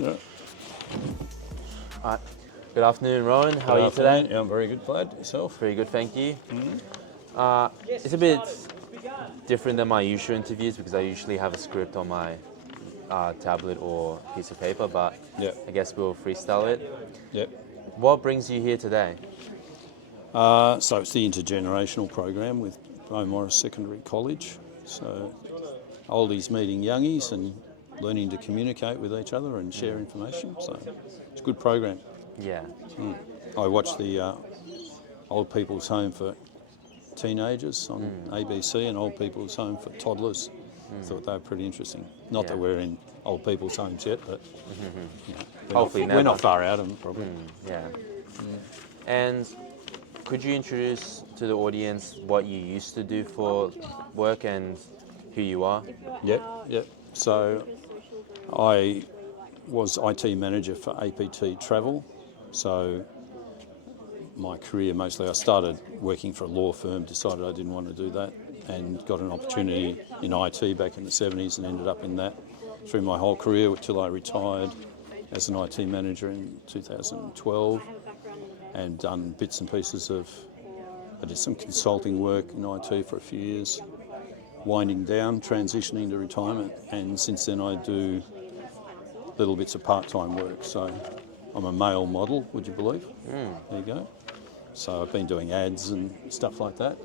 Yeah. Good afternoon, Rowan. How are you today? Yeah, I'm very good, Vlad. Yourself? Very good, thank you. It's a bit different than my usual interviews because I usually have a script on my tablet or piece of paper, but Yeah. I guess we'll freestyle it. Yeah. What brings you here today? So it's the Intergenerational program with Beaumaris Secondary College. So oldies meeting youngies and learning to communicate with each other and share information. So it's a good program. Yeah. I watched the Old People's Home for Teenagers on ABC and Old People's Home for Toddlers. Thought they were pretty interesting. Not that we're in Old People's Homes yet, but Hopefully we're not never. far out of them, probably. Yeah. And could you introduce to the audience what you used to do for work and who you are? Yep. So I was IT manager for APT Travel. So my career mostly, I started working for a law firm, decided I didn't want to do that, and got an opportunity in IT back in the 70s and ended up in that through my whole career until I retired as an IT manager in 2012 and done bits and pieces of, I did some consulting work in IT for a few years, winding down, transitioning to retirement, and since then I do little bits of part-time work. So I'm a male model, would you believe? There you go. So I've been doing ads and stuff like that.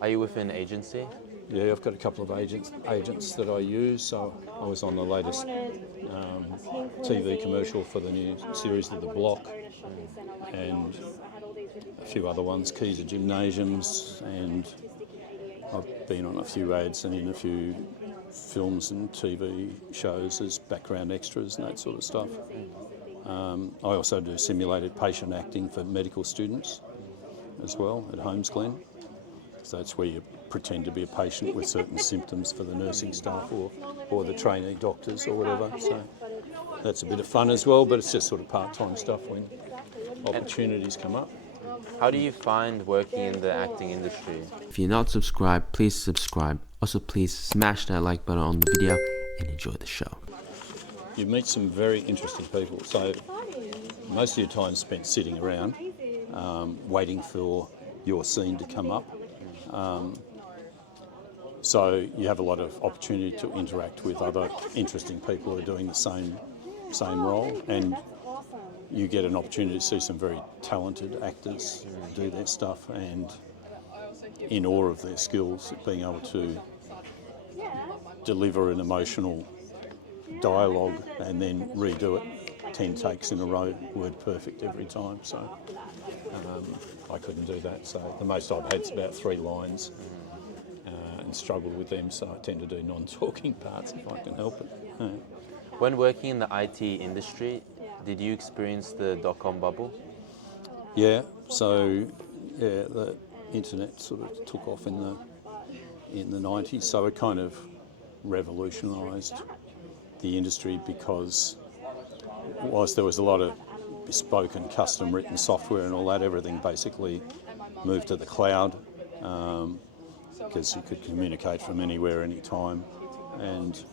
Are you with an agency? Yeah, I've got a couple of agents that I use. So I was on the latest TV commercial for the new series of The Block and a few other ones, Keys of Gymnasiums, and I've been on a few ads and in a few films and TV shows as background extras and that sort of stuff. I also do simulated patient acting for medical students as well at Holmes Glen. So that's where you pretend to be a patient with certain symptoms for the nursing staff or the trainee doctors or whatever. So that's a bit of fun as well, but it's just sort of part-time stuff when opportunities come up. How do you find working in the acting industry? If you're not subscribed, please subscribe. Also, please smash that like button on the video and enjoy the show. You meet some very interesting people. So most of your time spent sitting around, waiting for your scene to come up. So you have a lot of opportunity to interact with other interesting people who are doing the same role, and you get an opportunity to see some very talented actors do their stuff and in awe of their skills at being able to deliver an emotional dialogue and then redo it 10 takes in a row, word perfect every time. So I couldn't do that. So the most I've had is about 3 lines and struggled with them. So I tend to do non-talking parts if I can help it. Yeah. When working in the IT industry, did you experience the dot-com bubble? Yeah, so the internet sort of took off in the 90s, so it kind of revolutionised the industry because whilst there was a lot of bespoke and custom written software and all that, everything basically moved to the cloud because you could communicate from anywhere, anytime, and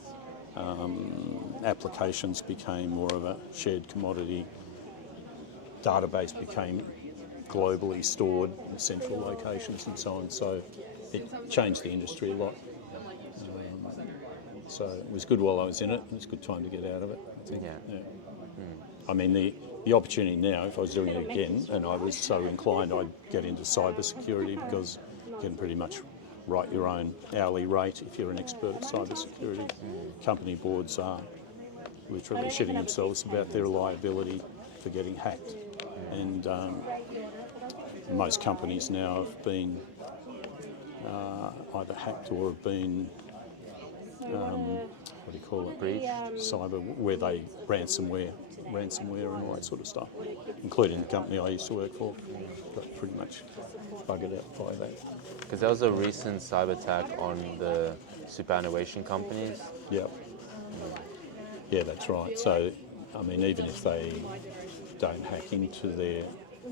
applications became more of a shared commodity. Database became globally stored in central locations and so on. So it changed the industry a lot. So it was good while I was in it. It was a good time to get out of it, I think. Yeah. I mean, the opportunity now, if I was doing it again and I was so inclined, I'd get into cybersecurity because you can pretty much write your own hourly rate if you're an expert at cybersecurity. Company boards are literally shitting themselves about their liability for getting hacked. And most companies now have been either hacked or have been, what do you call it? Breach? Cyber, where they ransomware and all that sort of stuff, including the company I used to work for. Got pretty much buggered out by that. Because there was a recent cyber attack on the superannuation companies. Yep. Yeah, that's right. So, I mean, even if they don't hack into their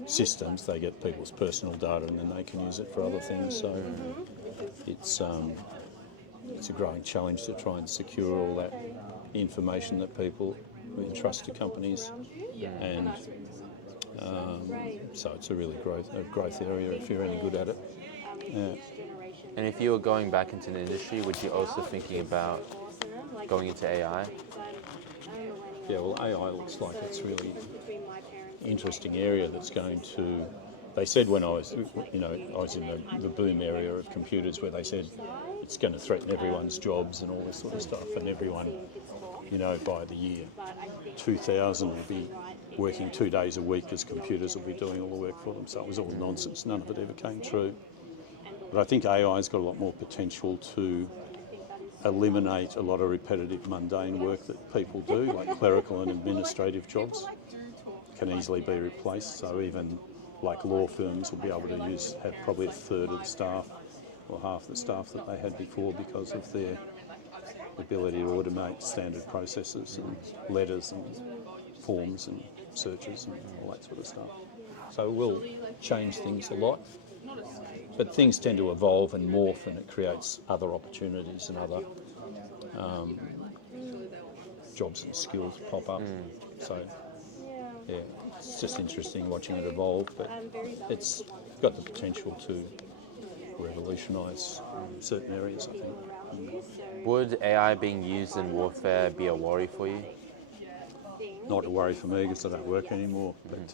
systems, they get people's personal data and then they can use it for other things. So it's a growing challenge to try and secure all that information that people we entrust to companies, and so it's a really growth area if you're any good at it. Yeah. And if you were going back into the industry, would you also thinking about going into AI? Yeah, well, AI looks like it's really interesting area that's going to. They said when I was in the boom area of computers, where they said it's going to threaten everyone's jobs and all this sort of stuff, and everyone, by the year 2000 will be working 2 days a week as computers will be doing all the work for them. So it was all nonsense. None of it ever came true. But I think AI's got a lot more potential to eliminate a lot of repetitive, mundane work that people do, like clerical and administrative jobs, can easily be replaced. So even like law firms will be able to have probably a third of the staff or half the staff that they had before because of their ability to automate standard processes and letters and forms and searches and all that sort of stuff. So it will change things a lot. But things tend to evolve and morph, and it creates other opportunities and other jobs and skills pop up. So, yeah, it's just interesting watching it evolve, but it's got the potential to revolutionise certain areas, I think. Would AI being used in warfare be a worry for you? Not a worry for me because I don't work anymore, but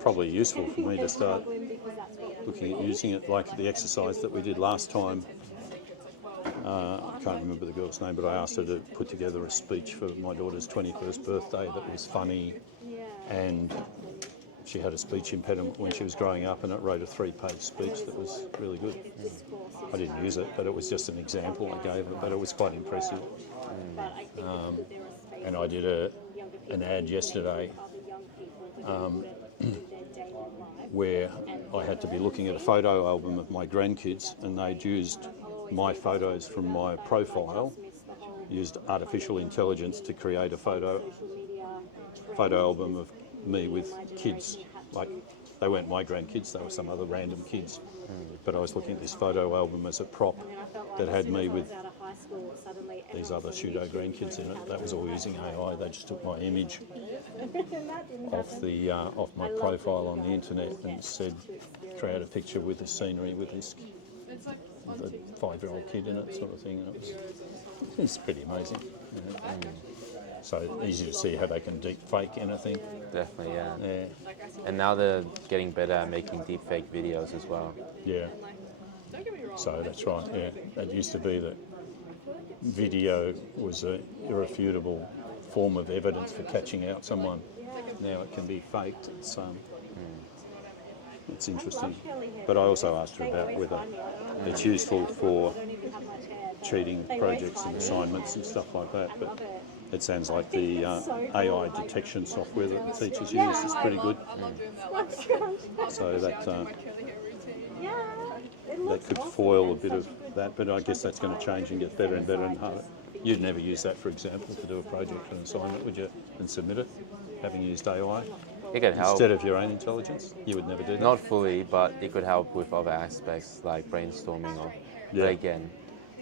probably useful for me to start looking at using it, like the exercise that we did last time. I can't remember the girl's name, but I asked her to put together a speech for my daughter's 21st birthday that was funny, and she had a speech impediment when she was growing up, and it wrote a 3-page speech that was really good. I didn't use it, but it was just an example I gave her, but it was quite impressive. And I did an ad yesterday where I had to be looking at a photo album of my grandkids, and they'd used my photos from my profile, used artificial intelligence to create a photo album of me with kids. Like, they weren't my grandkids, they were some other random kids. But I was looking at this photo album as a prop that had me with these other pseudo grandkids in it. That was all using AI. They just took my image off my profile on the internet and said, create a picture with the scenery with the 5-year-old kid in it, sort of thing. And it's pretty amazing. So easy to see how they can deep fake anything. Definitely, yeah. And now they're getting better at making deep fake videos as well. Yeah. So that's right, yeah. It used to be that video was an irrefutable form of evidence for catching out someone. Now it can be faked. It's interesting. But I also asked her about whether it's useful for cheating projects and assignments and stuff like that. But it sounds like the AI detection software that the teachers use is pretty good. So that could foil a bit of that, but I guess that's going to change and get better and better and harder. You'd never use that, for example, to do a project or an assignment, would you, and submit it, having used AI? It could help. Instead of your own intelligence? You would never do that? Not fully, but it could help with other aspects like brainstorming. But again,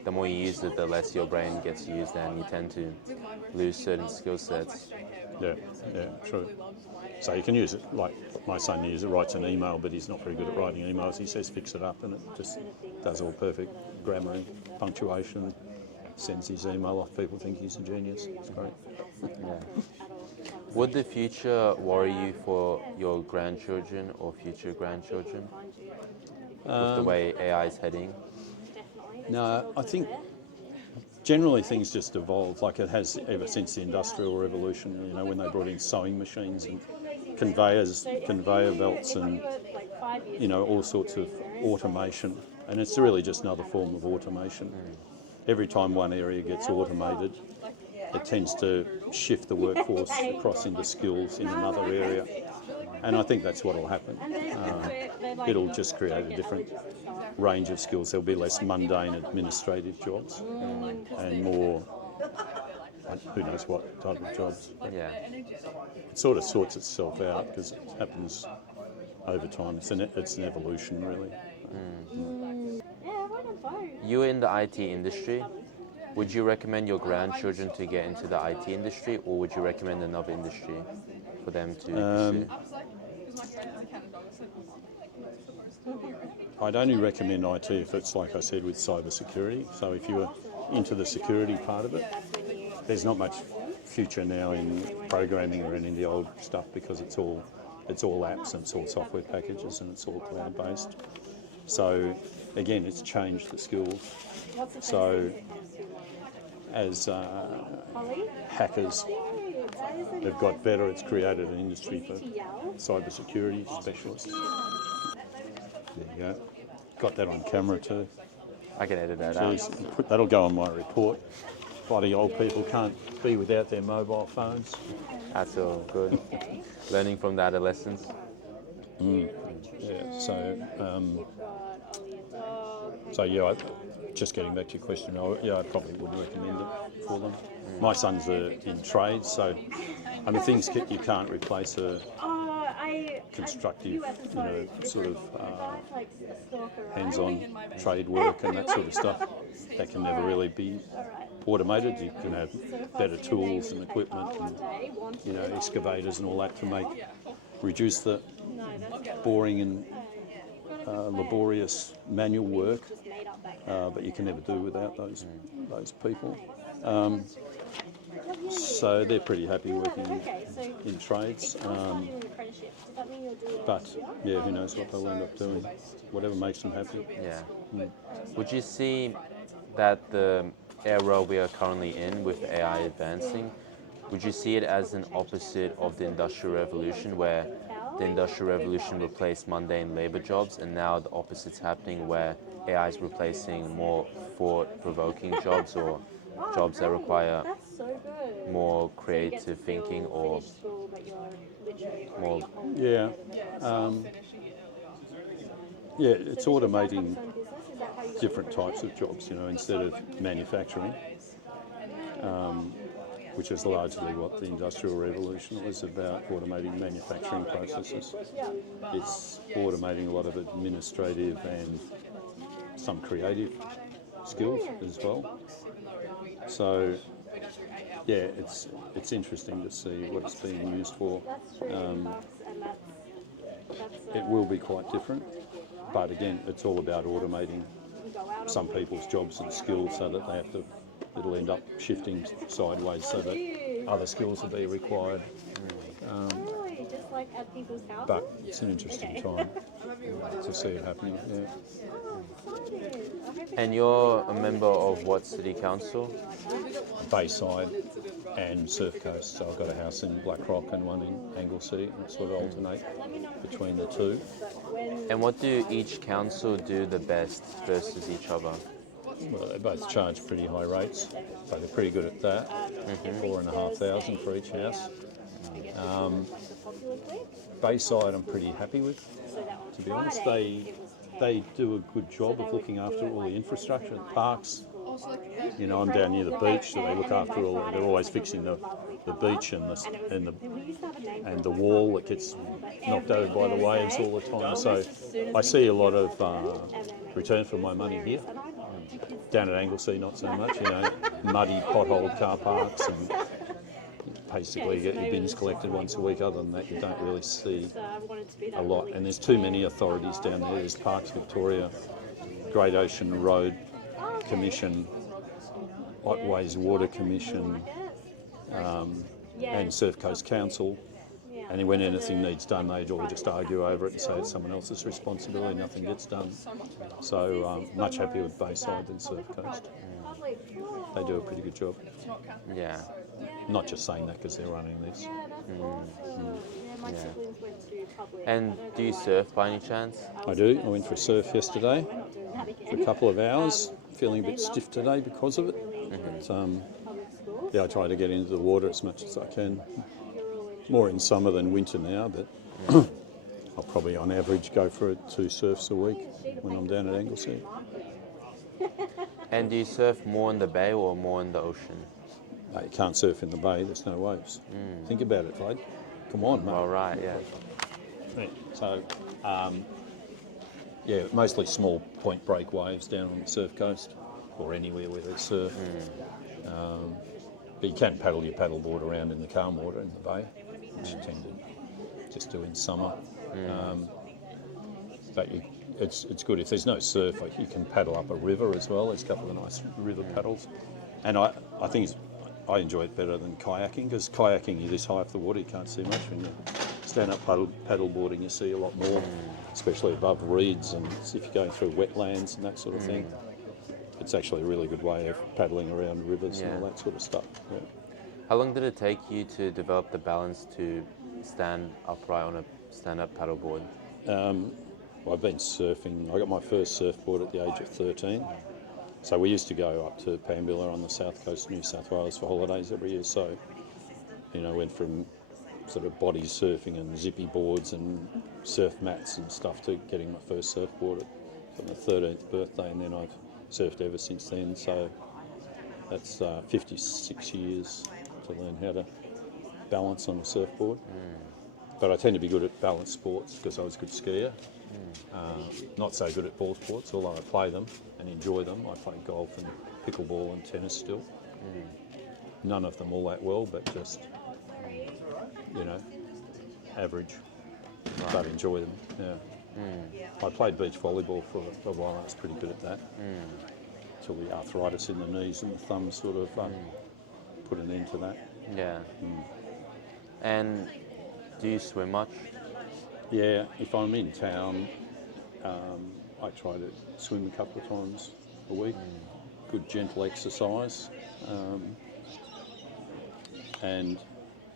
the more you use it, the less your brain gets used, and you tend to lose certain skill sets. Yeah, true. So you can use it, like my son writes an email, but he's not very good at writing emails. He says fix it up, and it just does all perfect grammar and punctuation, sends his email off. People think he's a genius. It's great. Yeah. Would the future worry you for your grandchildren or future grandchildren with the way AI is heading? No, I think generally things just evolve, like it has ever since the Industrial Revolution, when they brought in sewing machines and conveyor belts and, all sorts of automation. And it's really just another form of automation. Every time one area gets automated, it tends to shift the workforce across into skills in another area. And I think that's what will happen. It'll just create a different range of skills. There'll be less mundane administrative jobs and more, who knows what type of jobs. Yeah. It sort of sorts itself out because it happens over time. It's an evolution, really. You're in the IT industry. Would you recommend your grandchildren to get into the IT industry, or would you recommend another industry for them to pursue? I'd only recommend IT if it's, like I said, with cyber security. So if you're into the security part of it, there's not much future now in programming or any of the old stuff because it's all apps and it's all software packages and it's all cloud-based. So again, it's changed the skills. So as hackers have got better, it's created an industry for cyber security specialists. There you go. Got that on camera too. I can edit that Jeez, that'll go on my report. Bloody old people can't be without their mobile phones. That's all good. Learning from the adolescents. Yeah. So yeah. Just getting back to your question, I probably would recommend it for them. My sons are in trades, so I mean things you can't replace a constructive, sort of hands-on trade work and that sort of stuff. That can never really be automated. You can have better tools and equipment and excavators and all that to reduce the boring and laborious manual work, but you can never do without those people. So they're pretty happy working in trades. But yeah, who knows what they'll end up doing? Whatever makes them happy. Yeah. Would you see that the era we are currently in with AI advancing, would you see it as an opposite of the Industrial Revolution, where the Industrial Revolution replaced mundane labor jobs, and now the opposite's happening where AI is replacing more thought-provoking jobs or jobs that require more creative thinking or more... Yeah. It's automating different types of jobs, instead of manufacturing, which is largely what the Industrial Revolution was about, automating manufacturing processes. It's automating a lot of administrative and some creative skills as well. So, yeah, it's interesting to see what it's being used for. It will be quite different, but again, it's all about automating some people's jobs and skills so that it'll end up shifting sideways so that other skills will be required. But it's an interesting time to see it happening. Yeah. And you're a member of what city council? Bayside and Surf Coast. So I've got a house in Blackrock and one in Anglesea, and sort of alternate between the two. And what do each council do the best versus each other? Well, they both charge pretty high rates, so they're pretty good at that. $4,500 for each house. Bayside I'm pretty happy with, to be honest. They do a good job of looking after all the infrastructure, the parks. I'm down near the beach, so they look after they're always fixing the beach and the wall that gets knocked over by the waves all the time. So I see a lot of return for my money here. Down at Anglesea, not so much. Muddy, potholed car parks, and basically get your bins collected once a week. Other than that, you don't really see a lot. And there's too many authorities down there. There's Parks Victoria, Great Ocean Road Commission, Otways Water Commission, and Surf Coast Council. And when anything needs done, they all just argue over it and say it's someone else's responsibility, nothing gets done. So much happier with Bayside than Surf Coast. They do a pretty good job. Yeah. Not just saying that because they're running this. Yeah. And do you surf by any chance? I do. I went for a surf yesterday for a couple of hours. Feeling a bit stiff today because of it. But I try to get into the water as much as I can. More in summer than winter now, but I'll probably on average go for 2 surfs a week when I'm down at Anglesea. And do you surf more in the bay or more in the ocean? No, you can't surf in the bay, there's no waves. Think about it, Vlad. Come on, mate. All right, yeah. So, mostly small point break waves down on the surf coast. or anywhere where there's surf. But you can paddle your paddleboard around in the calm water in the bay, which you tend to just do in summer. But it's good if there's no surf. Like you can paddle up a river as well. There's a couple of nice river paddles, and I think I enjoy it better than kayaking, because kayaking you're this high off the water, you can't see much. When you stand up paddleboarding, you see a lot more, especially above reeds and if you're going through wetlands and that sort of thing. It's actually a really good way of paddling around rivers and all that sort of stuff. Yeah. How long did it take you to develop the balance to stand upright on a stand-up paddleboard? Well, I've been surfing. I got my first surfboard at the age of 13. So we used to go up to Pambilla on the south coast of New South Wales for holidays every year. So, went from sort of body surfing and zippy boards and surf mats and stuff to getting my first surfboard for my 13th birthday, and then I've surfed ever since then. So that's 56 years to learn how to balance on a surfboard. But I tend to be good at balance sports because I was a good skier. Not so good at ball sports, although I play them and enjoy them. I play golf and pickleball and tennis still. None of them all that well, but just, average, but enjoy them. Yeah. I played beach volleyball for a while. I was pretty good at that. Until the arthritis in the knees and the thumbs sort of put an end to that. Yeah. And do you swim much? Yeah, if I'm in town, I try to swim a couple of times a week. Good gentle exercise. And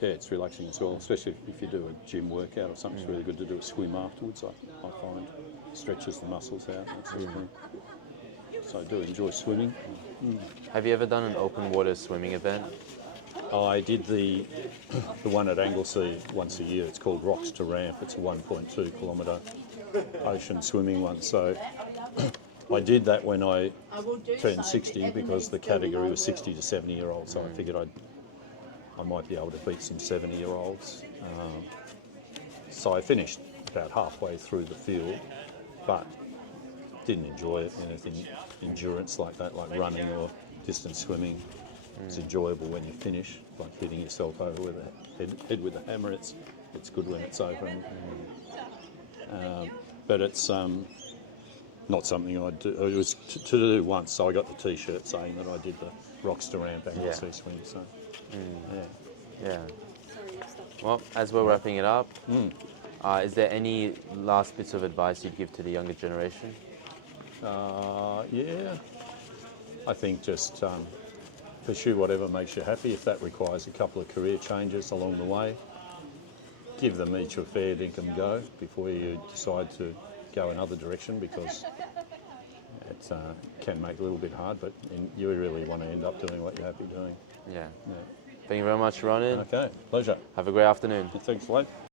yeah, it's relaxing as well, especially if you do a gym workout or something. It's really good to do a swim afterwards, I find. Stretches the muscles out, that sort of thing. So I do enjoy swimming. Have you ever done an open water swimming event? I did the one at Anglesea once a year. It's called Rocks to Ramp. It's a 1.2 kilometre ocean swimming one. So I did that when I turned 60 because the category was 60 to 70-year-olds. So I figured I might be able to beat some 70-year-olds. So I finished about halfway through the field, but didn't enjoy it. Anything endurance like that, like running or distance swimming. It's enjoyable when you finish, like hitting yourself over with a head with a hammer. It's good when it's over. But it's not something I do. It was to do once, so I got the T-shirt saying that I did the Rocks to Ramp Anglesea swing. So Yeah. Well, as we're wrapping it up, is there any last bits of advice you'd give to the younger generation? Yeah, I think just pursue whatever makes you happy. If that requires a couple of career changes along the way, give them each a fair dinkum go before you decide to go another direction, because it can make it a little bit hard, but you really want to end up doing what you're happy doing. Yeah. Thank you very much, Ronan. Okay, pleasure. Have a great afternoon. Thanks, Blake.